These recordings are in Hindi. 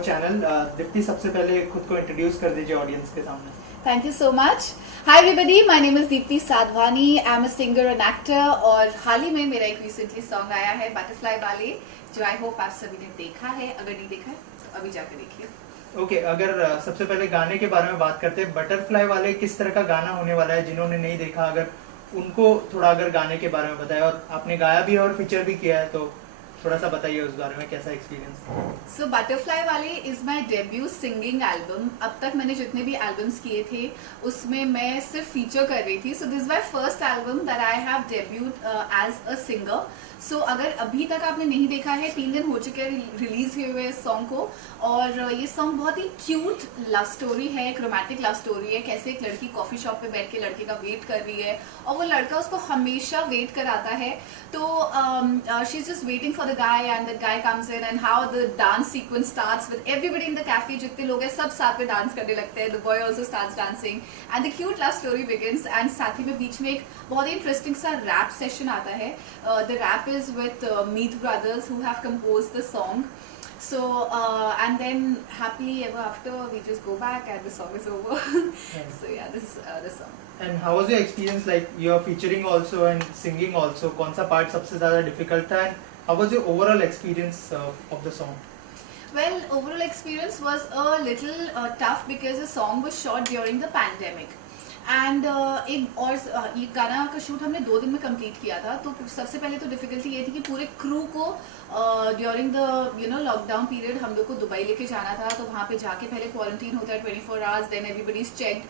our channel. दीप्ति, सबसे पहले खुद को इंट्रोड्यूस कर दीजिए ऑडियंस के सामने. Thank you so much. Hi everybody, my name is Deepti Sadhwani. I'm a singer and actor और हाल ही में मेरा एक recently song आया है Butterfly वाले, जो I hope आप सभी ने देखा है. अगर नहीं देखा है तो अभी जाकर देखिए. ओके, अगर सबसे पहले गाने के बारे में बात करते हैं, बटरफ्लाई वाले किस तरह का गाना होने वाला है? जिन्होंने नहीं देखा, अगर उनको थोड़ा अगर गाने के बारे में बताया, और आपने गाया भी है और फीचर भी किया है, तो थोड़ा सा बताइए उस बारे में, कैसा एक्सपीरियंस? सो बटरफ्लाई वाले is my debut singing album. अब तक मैंने जितने भी एल्बम्स किए थे उसमें मैं सिर्फ फीचर कर रही थी. So this my first album that I have debuted as a singer. So अगर अभी तक आपने नहीं देखा है, 3 दिन हो चुके हैं रिलीज हुए हुए इस सॉन्ग को, और ये सॉन्ग बहुत ही क्यूट लव स्टोरी है, एक रोमांटिक लव स्टोरी है. कैसे एक लड़की कॉफी शॉप पे बैठ के लड़के का वेट कर रही है और वो लड़का उसको हमेशा वेट कराता है. तो she is just waiting for the guy and the guy comes in and how the dance sequence starts with everybody in the cafe. जितने लोग हैं सब साथ में डांस करने लगते हैं. The boy also starts dancing and the cute love story begins. And साथ ही में बीच में एक बहुत ही इंटरेस्टिंग सा रैप सेशन आता है. The rap is with Meet Brothers who have composed the song. So and then happily ever after we just go back and the song is over. So yeah, this is the song. And how was your experience, like you are featuring also and singing also? कौन सा part सबसे ज़्यादा difficult था, and how was your overall experience of the song? Well, overall experience was a little tough because the song was shot during the pandemic. And एक और ये गाना का शूट हमने 2 दिन में कंप्लीट किया था. तो सबसे पहले तो डिफिकल्टी ये थी कि पूरे क्रू को ड्यूरिंग द लॉकडाउन पीरियड हम लोग को दुबई लेके जाना था. तो वहाँ पे जाके पहले क्वारंटीन होता है 24 hours, then everybody is checked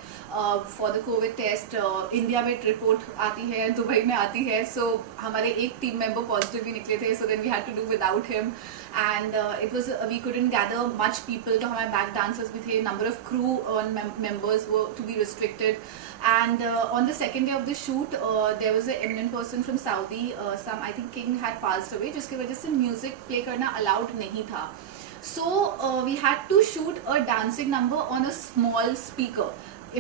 for the Covid test. India में रिपोर्ट आती है, दुबई में आती है. सो हमारे एक टीम मेंबर पॉजिटिव भी निकले थे. So then we had to do without him and it was we couldn't gather much people. तो हमारे बैक डांसर्स भी थे. नंबर ऑफ क्रू मेंबर्स वो to be restricted. And on the second day of the shoot, there was an eminent person from Saudi. Some I think king had passed away, जिसकी वजह से music play करना allowed नहीं था. So we had to shoot a dancing number on a small speaker.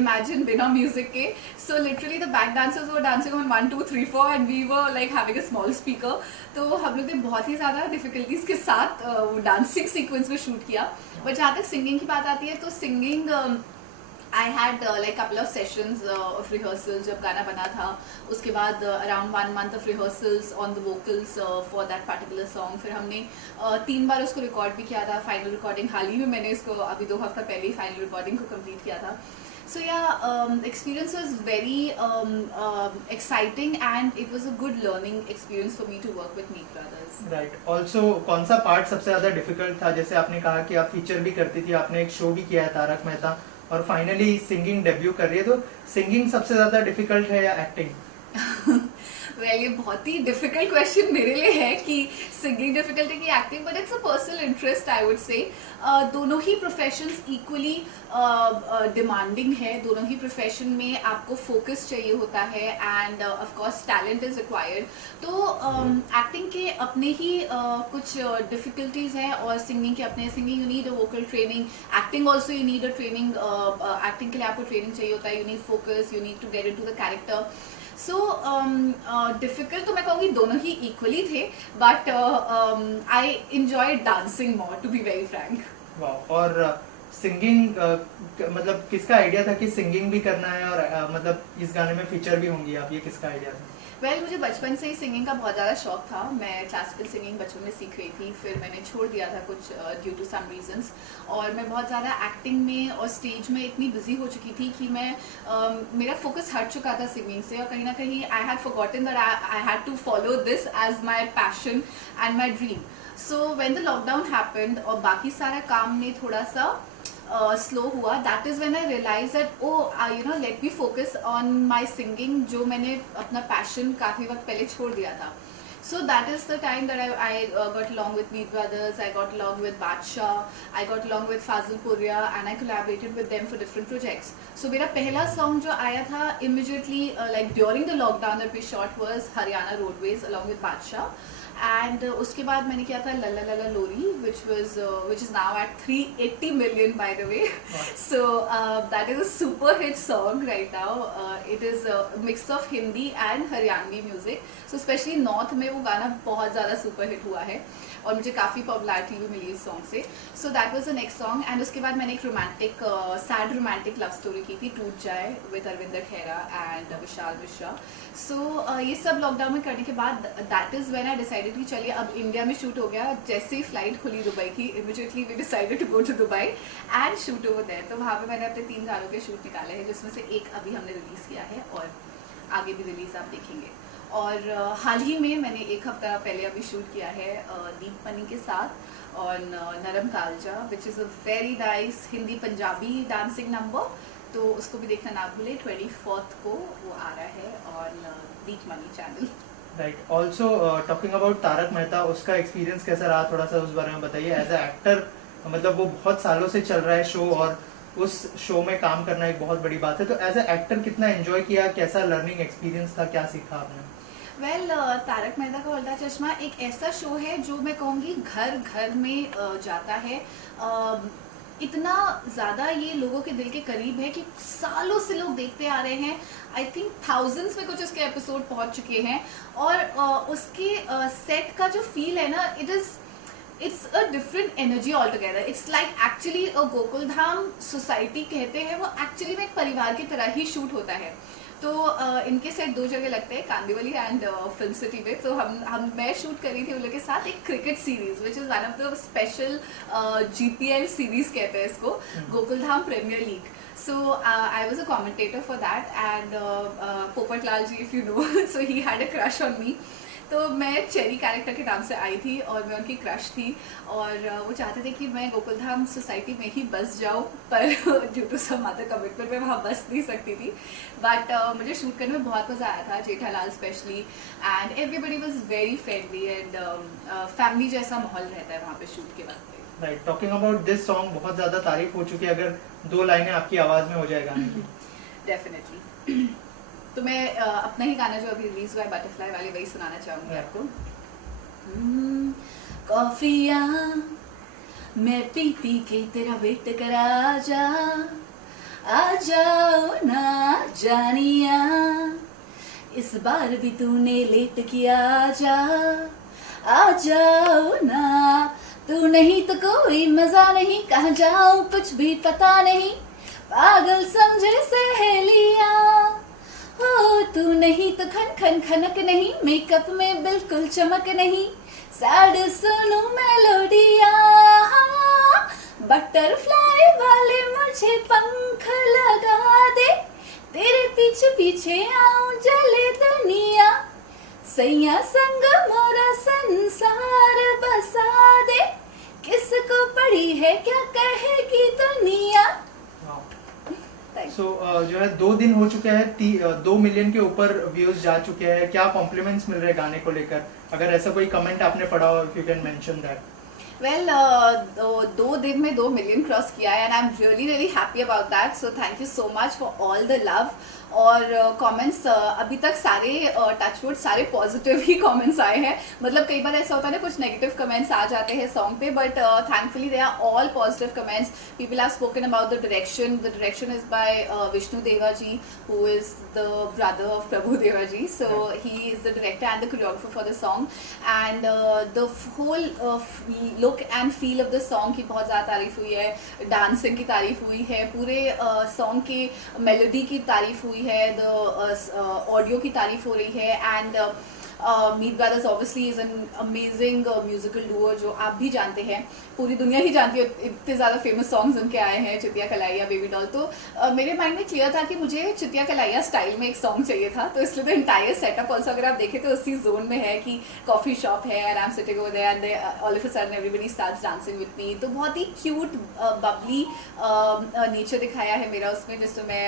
Imagine बिना music के. So literally the back dancers were dancing on 1, 2, 3, 4 and we were like having a small speaker. तो हम लोग ने बहुत ही ज़्यादा difficulties के साथ वो dancing sequence को shoot किया. But जहाँ तक singing की बात आती है, तो singing I had like couple of sessions of rehearsals जब गाना बना था. उसके बाद around 1 month of rehearsals on the vocals for that particular song. फिर हमने 3 बार उसको रिकॉर्ड भी किया था. फाइनल रिकॉर्डिंग हाल ही में मैंने इसको अभी 2 हफ्ता पहले ही फाइनल रिकॉर्डिंग को कंप्लीट किया था. So yeah, experience was very exciting and it was a good learning experience for me to work with Meet Brothers. Right. Also, कौन सा पार्ट सबसे ज़्यादा डिफिकल्ट था? जैसे आपने कहा कि आप फीचर भी करती थी, आपने एक शो भी किया है तारक मेहता, और फाइनली सिंगिंग डेब्यू कर रही है, तो सिंगिंग सबसे ज़्यादा डिफिकल्ट है या एक्टिंग? वेल, ये बहुत ही डिफिकल्ट क्वेश्चन मेरे लिए है कि सिंगिंग डिफिकल्ट है कि acting, but it's a personal interest I would say. दोनों ही प्रोफेशंस इक्वली डिमांडिंग है. दोनों ही प्रोफेशन में आपको फोकस चाहिए होता है end of course talent is required. तो एक्टिंग के अपने ही कुछ डिफिकल्टीज हैं और सिंगिंग के अपने. Singing you need a vocal training, acting also you need a training. Acting के लिए आपको ट्रेनिंग चाहिए होता है. You need focus, you need to get into the character. So difficult तो मैं कहूँगी दोनों ही इक्वली थे, but I enjoy dancing more, to be very frank. वाह. और सिंगिंग मतलब किसका आइडिया था कि सिंगिंग भी करना है, और मतलब इस गाने में फीचर भी होंगी आप, ये किसका आइडिया था? वेल, मुझे बचपन से ही सिंगिंग का बहुत ज़्यादा शौक था. मैं क्लासिकल सिंगिंग बचपन में सीख रही थी, फिर मैंने छोड़ दिया था कुछ ड्यू टू सम रीजंस. और मैं बहुत ज़्यादा एक्टिंग में और स्टेज में इतनी बिजी हो चुकी थी कि मैं मेरा फोकस हट चुका था सिंगिंग से, और कहीं ना कहीं I had forgotten that I had to follow this as my passion and my dream. So when the lockdown happened और बाकी सारा काम में थोड़ा सा स्लो हुआ, that is when I realise that let me focus on my singing, जो मैंने अपना पैशन काफ़ी वक्त पहले छोड़ दिया था. So that is the time that I got along with Meet Brothers, I got along with Badshah, I got along with Fazil Puria and I collaborated with them for different projects. So मेरा पहला song जो आया था immediately like during the lockdown that we shot was Haryana Roadways along with Badshah. And उसके बाद मैंने किया था लला लला लोरी which is now at 380 million by the way. So that is a super hit song right now. It is a mix of Hindi and Haryanvi music. So especially North में वो गाना बहुत ज़्यादा super hit हुआ है और मुझे काफ़ी पॉपुलैरिटी भी मिली इस सॉन्ग से. So that was the next song. And उसके बाद मैंने एक romantic sad romantic love story की थी, टूट जाए, with Arvinder Khera and Vishal Mishra. So ये सब लॉकडाउन में करने के बाद that is when I decided कि चलिए अब इंडिया में शूट हो गया. जैसे ही फ्लाइट खुली दुबई की, immediately we decided to go to Dubai and shoot over there. तो वहाँ पे मैंने अपने 3 गानों के शूट निकाले हैं, जिसमें से एक अभी हमने रिलीज़ किया है और आगे भी रिलीज़ आप देखेंगे. और हाल ही में मैंने एक हफ्ता पहले अभी शूट किया है दीप मनी के साथ और Naram Kalja, which is a very nice Hindi Punjabi dancing number. तो उसको भी देखना ना भूले. 24th को वो आ रहा है on Deep money channel. Right. Also talking about Tarak Mehta, उसका एक्सपीरियंस कैसा रहा, थोड़ा सा उस बारे में बताइए. एज अ एक्टर मतलब वो बहुत सालों से चल रहा है शो और उस शो में काम करना एक बहुत बड़ी बात है. तो एज अ एक्टर कितना एंजॉय किया, कैसा लर्निंग एक्सपीरियंस था, क्या सीखा आपने? वेल तारक मेहता का उल्टा चश्मा एक ऐसा शो है जो मैं कहूँगी घर घर में जाता है. इतना ज़्यादा ये लोगों के दिल के करीब है कि सालों से लोग देखते आ रहे हैं. आई थिंक थाउजेंड्स में कुछ उसके एपिसोड पहुंच चुके हैं और उसके सेट का जो फील है ना, it's a different energy all together. It's like actually Gokuldham society कहते हैं, वो एक्चुअली में एक परिवार की तरह ही शूट होता है. तो इनके सेट 2 जगह लगते हैं, कांदिवली एंड फिल्म सिटी में. तो मैं शूट करी थी उन लोग के साथ एक cricket series which is one of the special GPL series कहते हैं इसको, Gokuldham premier league. So I was a commentator for that and Popat Lal ji, if you know, so he had a crush on me. तो मैं चेरी कैरेक्टर के नाम से आई थी और मैं उनकी क्रश थी और वो चाहते थे कि मैं गोकुलधाम सोसाइटी में ही बस जाऊँ, पर due to some other commitment मैं वहाँ बस नहीं सकती थी. बट मुझे शूट करने में बहुत मज़ा आया था, Jethalal specially, and everybody was very friendly and family जैसा माहौल रहता है वहाँ पे शूट के वक्त पे. Right. Talking about this song, बहुत ज़्यादा तारीफ हो चुकी है. अगर 2 लाइनें आपकी आवाज़ में हो जाए गाने की? डेफिनेटली. तो मैं अपना ही गाना जो अभी रिलीज हुआ है बटरफ्लाई वाली, वही सुनाना चाहूंगी आपको. कॉफिया मैं पी पी के तेरा वेट करा आ जाओ ना जानिया, इस बार भी तूने लेट किया, आ जाओ ना. तू नहीं तो कोई मजा नहीं, कहाँ जाऊं कुछ भी पता नहीं, पागल समझे सहेलिया. हो तू नहीं तो खन खन खनक नहीं, मेकअप में बिल्कुल चमक नहीं, सैड सुनू मेलोडिया. बटरफ्लाई वाले मुझे पंख लगा दे, तेरे पीछे पीछे आऊं जले दुनिया, सैया संग मोरा संसार बसा दे, किसको पड़ी है क्या कहेगी दुनिया. सो जो है 2 दिन हो चुके हैं, 2 मिलियन के ऊपर व्यूज जा चुके हैं. क्या कॉम्प्लीमेंट्स मिल रहे हैं गाने को लेकर? अगर ऐसा कोई कमेंट आपने पढ़ा हो, if you can mention that. Well 2 दिन में 2 मिलियन क्रॉस किया है and I am really really happy about that. So thank you so much for all the love. और कमेंट्स अभी तक सारे टचवुड सारे पॉजिटिव ही कमेंट्स आए हैं. मतलब कई बार ऐसा होता है ना, कुछ नेगेटिव कमेंट्स आ जाते हैं सॉन्ग पे, but thankfully they are all positive comments. People have spoken about the direction. The direction is by Vishnu Deva ji, who is the brother of Prabhu Deva ji. So he is the director and the choreographer for the song. And the whole look and feel of the song की बहुत ज़्यादा तारीफ हुई है, डांसिंग की तारीफ हुई है, पूरे सॉन्ग के मेलोडी की तारीफ हुई है, ऑडियो की तारीफ हो रही है. And Meet brothers obviously is an amazing musical Duo जो आप भी जानते हैं, पूरी दुनिया ही जानती है. इतने ज़्यादा फेमस सॉन्ग्स उनके आए हैं, चितिया कलाइया, बेबी डॉल. तो मेरे माइंड में क्लियर था कि मुझे चितिया कलाइया स्टाइल में एक सॉन्ग चाहिए था. तो इसलिए तो एंटायर सेटअप ऑल्सो अगर आप देखें तो उसी जोन में है कि कॉफी शॉप है and I am sitting over there and all of a sudden everybody starts dancing with me. तो बहुत ही क्यूट बबली नेचर दिखाया है मेरा उसमें, जिसमें मैं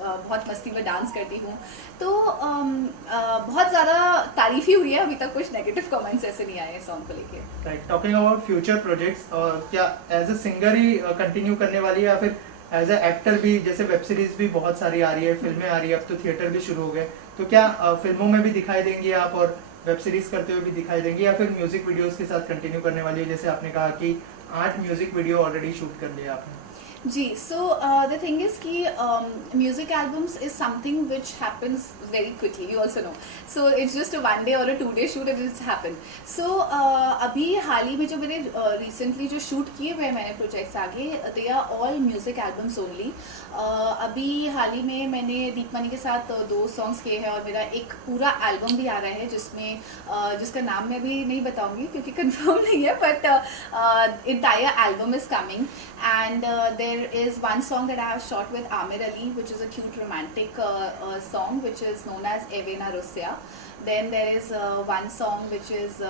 बहुत मस्ती में डांस करती हूँ. तो बहुत ज़्यादा तारीफ ही हुई है. अभी तक कुछ नेगेटिव कमेंट्स ऐसे नहीं आए सॉन्ग को लेके. Right. Talking about future projects, क्या एज अ सिंगर ही कंटिन्यू करने वाली है या फिर एज अ एक्टर भी? जैसे वेब सीरीज भी बहुत सारी आ रही है, फिल्में आ रही है, अब तो थिएटर भी शुरू हो गए. तो क्या फिल्मों में भी दिखाई देंगे आप और वेब सीरीज करते हुए भी दिखाई देंगी या फिर म्यूजिक वीडियोस के साथ कंटिन्यू करने वाली है? जैसे आपने कहा कि 8 म्यूजिक वीडियो ऑलरेडी शूट कर लिया आपने। जी, सो द थिंग इज कि music albums is something which happens very quickly, you also know, so it's just a 1 day और a 2 day shoot, it is happen. So अभी हाल ही में जो मैंने रिसेंटली जो शूट किए हुए हैं मैंने प्रोजेक्ट्स आगे, they are all music albums only. अभी हाल ही में मैंने दीपमणि के साथ 2 सॉन्ग्स किए हैं और मेरा एक पूरा एल्बम भी आ रहा है जिसमें जिसका नाम मैं भी नहीं बताऊंगी क्योंकि कंफर्म नहीं है, but entire album is coming, and there is one song that I have shot with Amir Ali, which is a cute romantic song which is known as Evena Russia. Then there is one song which is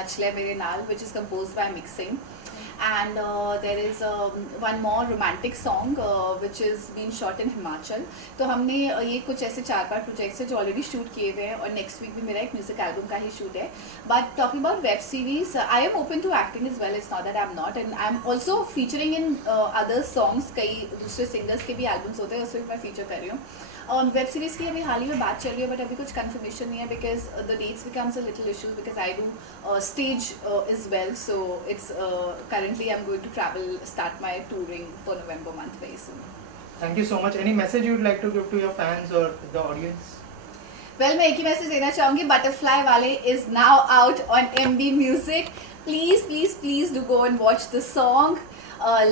Nachle Mere Naal, which is composed by Mixing, and there is one more romantic song which is being shot in Himachal. तो हमने ये कुछ ऐसे 4-5 प्रोजेक्ट्स हैं जो ऑलरेडी शूट किए हुए हैं और नेक्स्ट वीक भी मेरा एक म्यूजिक एल्बम का ही शूट है। But talking about web series, I am open to acting as well, it's not that I am not, and I am also featuring in other songs. कई दूसरे सिंगर्स के भी एल्बम्स होते हैं, उसमें मैं फीचर कर रही हूँ। और वेब सीरीज़ की अभी हाल ही में बात चल रही है बट अभी कुछ कंफर्मेशन नहीं है because the dates becomes a little issues because I do stage as well, so it's currently I'm going to start my touring for November month very soon. Thank you so much. Any message you would like to give to your fans or the audience? Well, मैं एक ही मैसेज देना चाहूँगी, बटरफ्लाई वाले is now out on MB Music. Please do go and watch the song.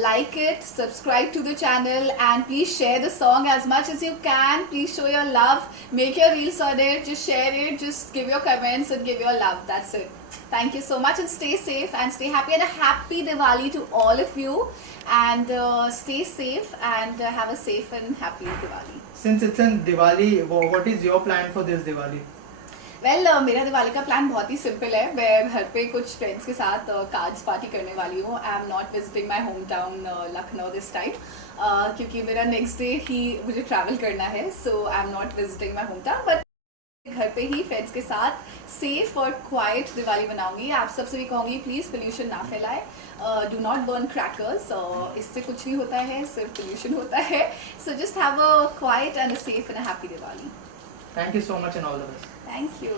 Like it, subscribe to the channel, and please share the song as much as you can. Please show your love, make your reels on it, just share it, just give your comments and give your love. That's it. Thank you so much and stay safe and stay happy, and a happy Diwali to all of you, and stay safe and have a safe and happy Diwali. Since it's in Diwali, what is your plan for this Diwali? Well मेरा दिवाली का प्लान बहुत ही सिंपल है। मैं घर पे कुछ फ्रेंड्स के साथ कार्ड्स पार्टी करने वाली हूँ। I am not visiting my home town Lucknow this time क्योंकि मेरा नेक्स्ट डे ही मुझे ट्रैवल करना है, so I am not visiting my home town, but घर पे ही फ्रेंड्स के साथ सेफ और क्वाइट दिवाली बनाऊंगी। आप सबसे भी कहूँगी प्लीज़ पोल्यूशन ना फैलाए, डू नॉट बर्न क्रैकर्स, इससे कुछ नहीं होता है, सिर्फ पोल्यूशन होता है। So just have a quiet and a safe and a happy Diwali. Thank you so much and all the best. Thank you.